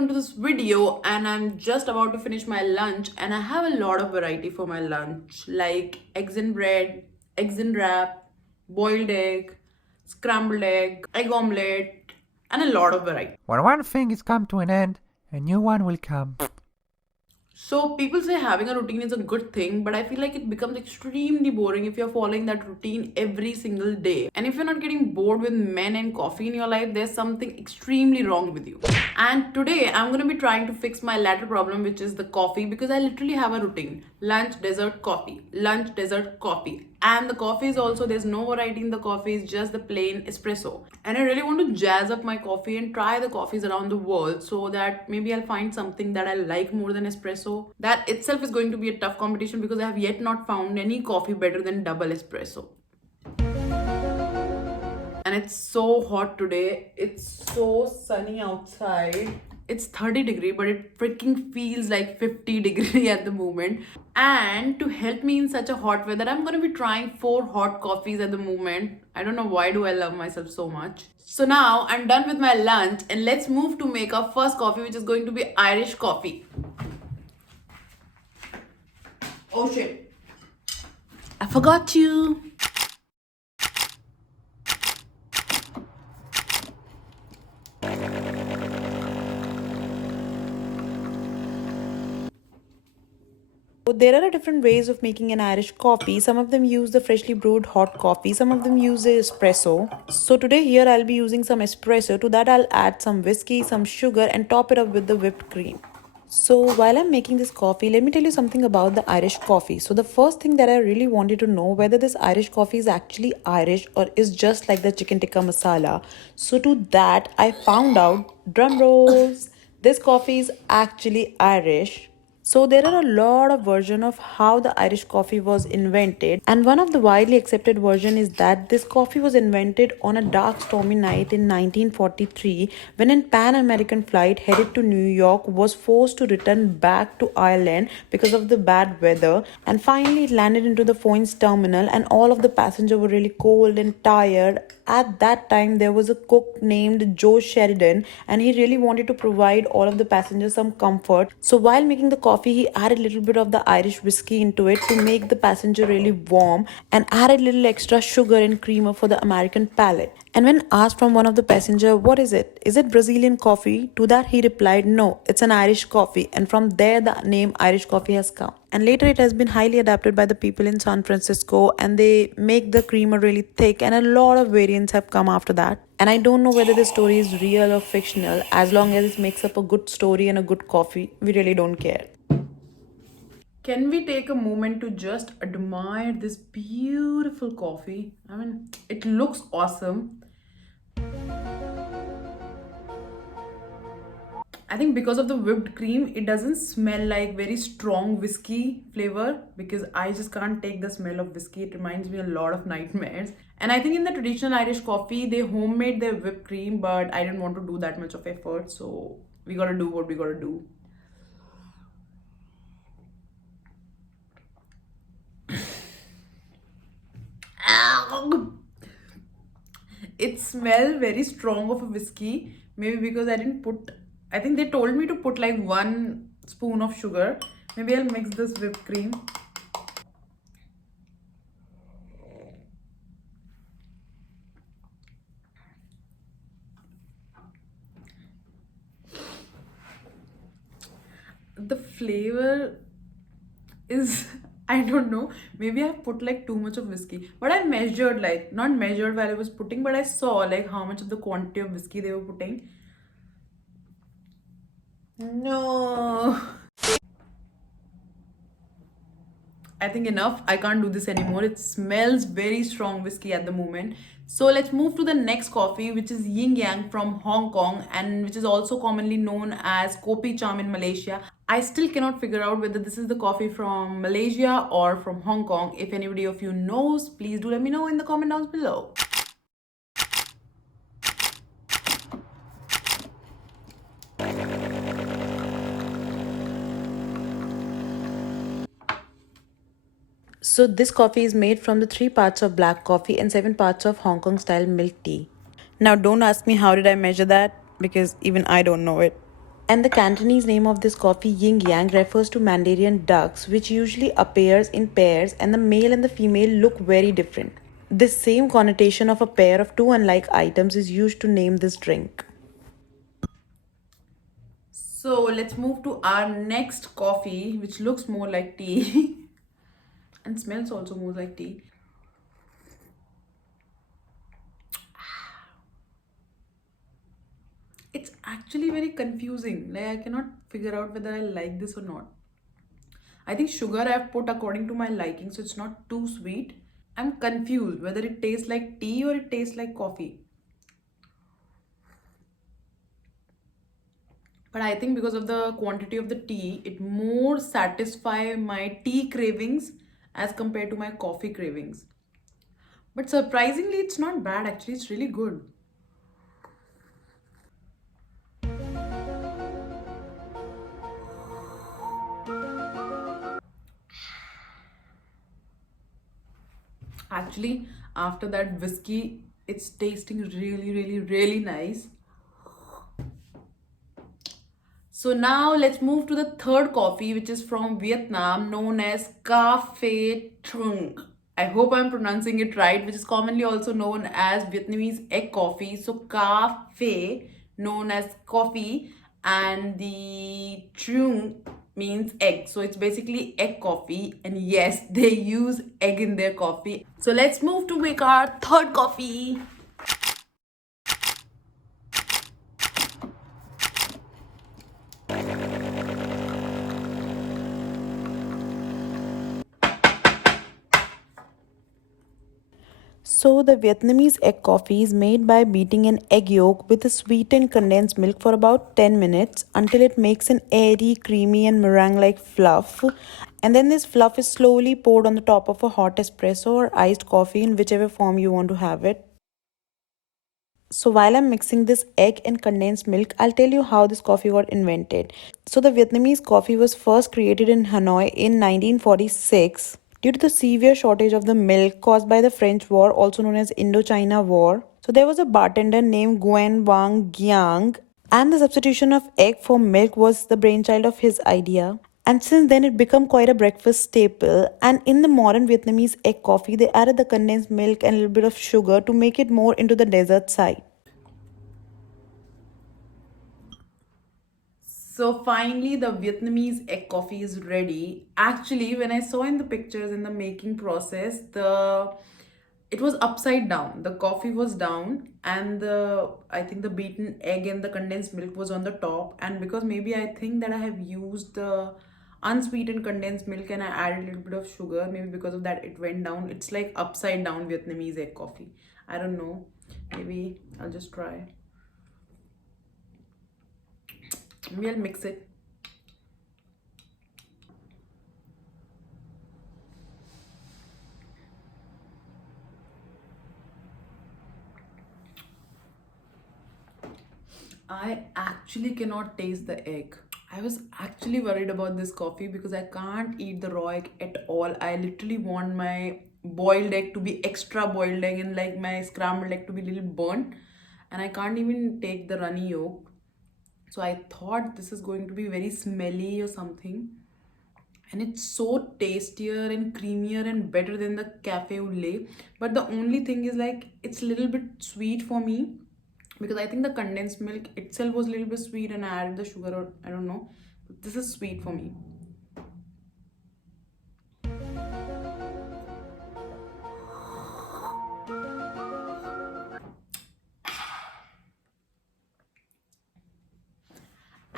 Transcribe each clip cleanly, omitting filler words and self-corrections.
welcome to this video. And I'm just about to finish my lunch and I have a lot of variety for my lunch like eggs and bread, eggs and wrap, boiled egg, scrambled egg omelette, and a lot of variety. When one thing is come to an end, a new one will come. So people say having a routine is a good thing, but I feel like it becomes extremely boring if you're following that routine every single day. And if you're not getting bored with men and coffee in your life, there's something extremely wrong with you. And today I'm going to be trying to fix my latter problem, which is the coffee, because I literally have a routine: lunch, dessert, coffee, lunch, dessert, coffee. And the coffee is also, there's no variety in the coffee, it's just the plain espresso. And I really want to jazz up my coffee and try the coffees around the world so that maybe I'll find something that I like more than espresso. That itself is going to be a tough competition because I have yet not found any coffee better than double espresso. And it's so hot today. It's so sunny outside. It's 30 degree, but it freaking feels like 50 degree at the moment. And to help me in such a hot weather, I'm going to be trying 4 hot coffees at the moment. I don't know why do I love myself so much. So now I'm done with my lunch and let's move to make our first coffee, which is going to be Irish coffee. Oh shit, I forgot you. There are different ways of making an Irish coffee. Some of them use the freshly brewed hot coffee. Some of them use the espresso. So today here I'll be using some espresso. To that I'll add some whiskey, some sugar and top it up with the whipped cream. So while I'm making this coffee, let me tell you something about the Irish coffee. So the first thing that I really wanted to know whether this Irish coffee is actually Irish or is just like the chicken tikka masala. So to that I found out, drum rolls, this coffee is actually Irish. So there are a lot of versions of how the Irish coffee was invented, and one of the widely accepted version is that this coffee was invented on a dark stormy night in 1943 when a Pan American flight headed to New York was forced to return back to Ireland because of the bad weather, and finally it landed into the Foynes terminal and all of the passengers were really cold and tired. At that time there was a cook named Joe Sheridan and he really wanted to provide all of the passengers some comfort. So while making the coffee he added a little bit of the Irish whiskey into it to make the passenger really warm and added little extra sugar and creamer for the American palate. And when asked from one of the passenger, what is it? Is it Brazilian coffee? To that he replied, no, it's an Irish coffee. And from there the name Irish coffee has come. And later it has been highly adapted by the people in San Francisco and they make the creamer really thick and a lot of variants have come after that. And I don't know whether the story is real or fictional. As long as it makes up a good story and a good coffee, we really don't care. Can we take a moment to just admire this beautiful coffee? I mean, it looks awesome. I think because of the whipped cream, it doesn't smell like very strong whiskey flavor because I just can't take the smell of whiskey. It reminds me a lot of nightmares. And I think in the traditional Irish coffee, they homemade their whipped cream, but I didn't want to do that much of effort. So we gotta do what we gotta do. It smells very strong of a whiskey. Maybe because I think they told me to put like 1 spoon of sugar. Maybe I'll mix this whipped cream. The flavor is I don't know, maybe I've put like too much of whiskey, but I measured, like not measured while I was putting, but I saw like how much of the quantity of whiskey they were putting. No, I think enough. I can't do this anymore. It smells very strong whiskey at the moment. So let's move to the next coffee, which is Yin Yang from Hong Kong and which is also commonly known as Kopi Cham in Malaysia. I still cannot figure out whether this is the coffee from Malaysia or from Hong Kong. If anybody of you knows, please do let me know in the comment down below. So this coffee is made from the 3 parts of black coffee and 7 parts of Hong Kong style milk tea. Now don't ask me how did I measure that because even I don't know it. And the Cantonese name of this coffee, yin yang, refers to Mandarin ducks, which usually appears in pairs, and the male and the female look very different. This same connotation of a pair of two unlike items is used to name this drink. So let's move to our next coffee, which looks more like tea and smells also more like tea. It's actually very confusing. Like, I cannot figure out whether I like this or not. I think sugar I've put according to my liking, so it's not too sweet. I'm confused whether it tastes like tea or it tastes like coffee. But I think because of the quantity of the tea, it more satisfy my tea cravings as compared to my coffee cravings. But surprisingly, it's not bad actually, it's really good. Actually, after that whiskey, it's tasting really, really, really nice. So now let's move to the third coffee, which is from Vietnam, known as Cafe Trung. I hope I'm pronouncing it right, which is commonly also known as Vietnamese egg coffee. So cafe, known as coffee, and the Trung means egg. So it's basically egg coffee, and yes, they use egg in their coffee. So let's move to make our third coffee. So, the Vietnamese egg coffee is made by beating an egg yolk with a sweetened condensed milk for about 10 minutes until it makes an airy, creamy, and meringue like fluff. And then this fluff is slowly poured on the top of a hot espresso or iced coffee in whichever form you want to have it. So while I'm mixing this egg and condensed milk, I'll tell you how this coffee got invented. So the Vietnamese coffee was first created in Hanoi in 1946 due to the severe shortage of the milk caused by the French War, also known as Indochina War. So there was a bartender named Nguyen Vang Giang, and the substitution of egg for milk was the brainchild of his idea. And since then, it became quite a breakfast staple. And in the modern Vietnamese egg coffee, they added the condensed milk and a little bit of sugar to make it more into the dessert side. So finally, the Vietnamese egg coffee is ready. Actually, when I saw in the pictures in the making process, the it was upside down. The coffee was down, and the I think the beaten egg and the condensed milk was on the top. And because maybe I think that I have used the unsweetened condensed milk and I added a little bit of sugar, maybe because of that it went down. It's like upside down Vietnamese egg coffee. I don't know. Maybe I'll just try. Maybe I'll mix it. I actually cannot taste the egg. I was actually worried about this coffee because I can't eat the raw egg at all. I literally want my boiled egg to be extra boiled egg and like my scrambled egg to be little burnt. And I can't even take the runny yolk. So I thought this is going to be very smelly or something. And it's so tastier and creamier and better than the cafe au lait. But the only thing is like it's a little bit sweet for me because I think the condensed milk itself was a little bit sweet and I added the sugar or I don't know. But this is sweet for me.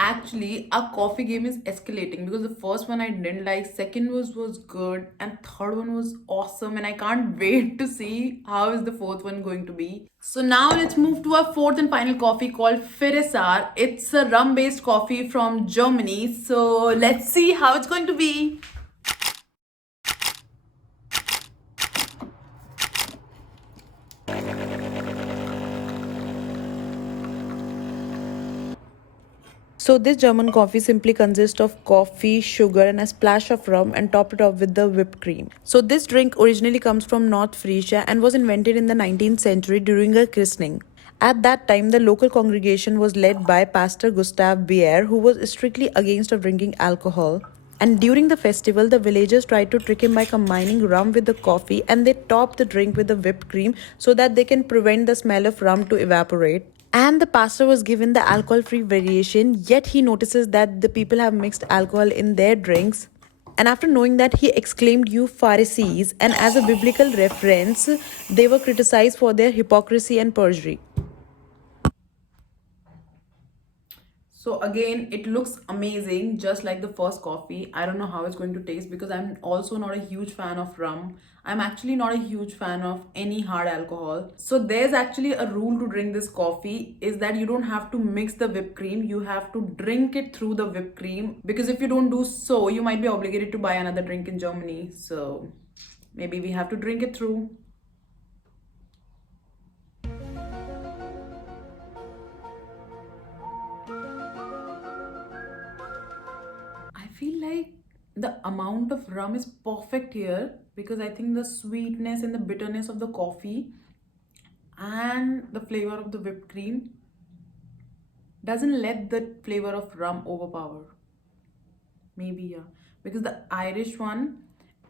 Actually, our coffee game is escalating because the first one I didn't like, second was good, and third one was awesome. And I can't wait to see how is the fourth one going to be. So now let's move to our fourth and final coffee called Firesar. It's a rum-based coffee from Germany. So let's see how it's going to be. So this German coffee simply consists of coffee, sugar, and a splash of rum, and top it off with the whipped cream. So this drink originally comes from North Frisia and was invented in the 19th century during a christening. At that time, the local congregation was led by Pastor Gustav Bier, who was strictly against of drinking alcohol. And during the festival, the villagers tried to trick him by combining rum with the coffee, and they topped the drink with the whipped cream so that they can prevent the smell of rum to evaporate. And the pastor was given the alcohol free variation, yet he notices that the people have mixed alcohol in their drinks. And after knowing that, he exclaimed, "You Pharisees!" And as a biblical reference, they were criticized for their hypocrisy and perjury. So again, it looks amazing, just like the first coffee. I don't know how it's going to taste because I'm also not a huge fan of rum. I'm actually not a huge fan of any hard alcohol. So there's actually a rule to drink this coffee is that you don't have to mix the whipped cream. You have to drink it through the whipped cream, because if you don't do so, you might be obligated to buy another drink in Germany. So maybe we have to drink it through. I feel like the amount of rum is perfect here, because I think the sweetness and the bitterness of the coffee and the flavor of the whipped cream doesn't let the flavor of rum overpower. Maybe, yeah. Because the Irish one,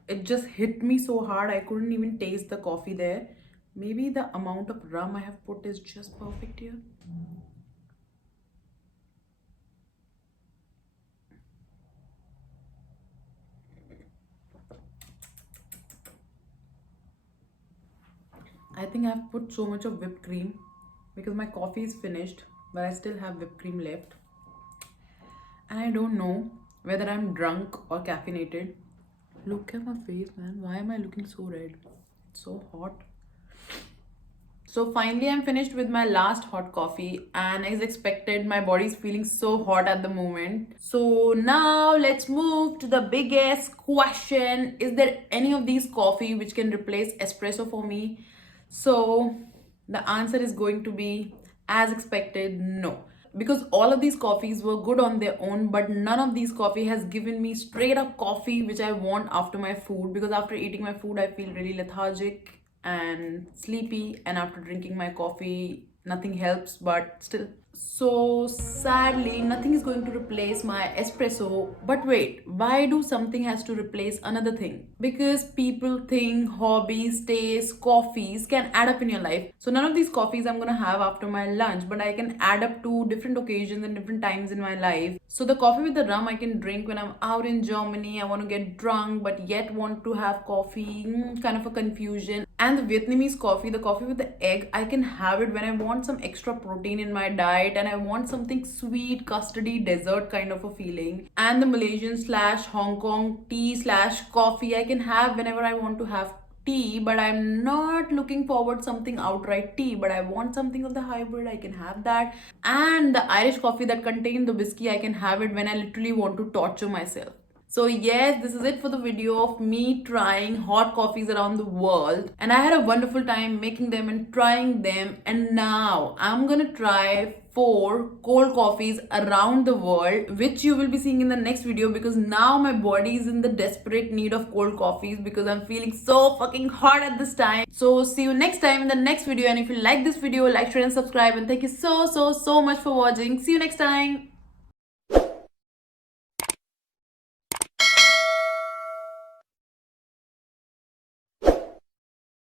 it just hit me so hard I couldn't even taste the coffee there. Maybe the amount of rum I have put is just perfect here. I think I've put so much of whipped cream because my coffee is finished, but I still have whipped cream left. And I don't know whether I'm drunk or caffeinated. Look at my face, man. Why am I looking so red? It's so hot. So finally, I'm finished with my last hot coffee, and as expected, my body is feeling so hot at the moment. So now let's move to the biggest question. Is there any of these coffee which can replace espresso for me? So the answer is going to be, as expected, no. Because all of these coffees were good on their own, but none of these coffee has given me straight up coffee which I want after my food. Because after eating my food, I feel really lethargic and sleepy, and after drinking my coffee, nothing helps, but still. So sadly, nothing is going to replace my espresso. But wait, why do something has to replace another thing? Because people think hobbies, tastes, coffees can add up in your life. So none of these coffees I'm gonna have after my lunch, but I can add up to different occasions and different times in my life. So the coffee with the rum I can drink when I'm out in Germany. I want to get drunk but yet want to have coffee. Kind of a confusion. And the Vietnamese coffee, the coffee with the egg, I can have it when I want some extra protein in my diet and I want something sweet, custardy, dessert kind of a feeling. And the Malaysian slash Hong Kong tea slash coffee, I can have whenever I want to have tea, but I'm not looking forward something outright tea, but I want something of the hybrid. I can have that. And the Irish coffee that contain the whiskey, I can have it when I literally want to torture myself. So yes, this is it for the video of me trying hot coffees around the world, and I had a wonderful time making them and trying them. And now I'm gonna try 4 cold coffees around the world, which you will be seeing in the next video, because now my body is in the desperate need of cold coffees because I'm feeling so fucking hot at this time. So see you next time in the next video, and if you like this video, like, share and subscribe, and thank you so much for watching. See you next time.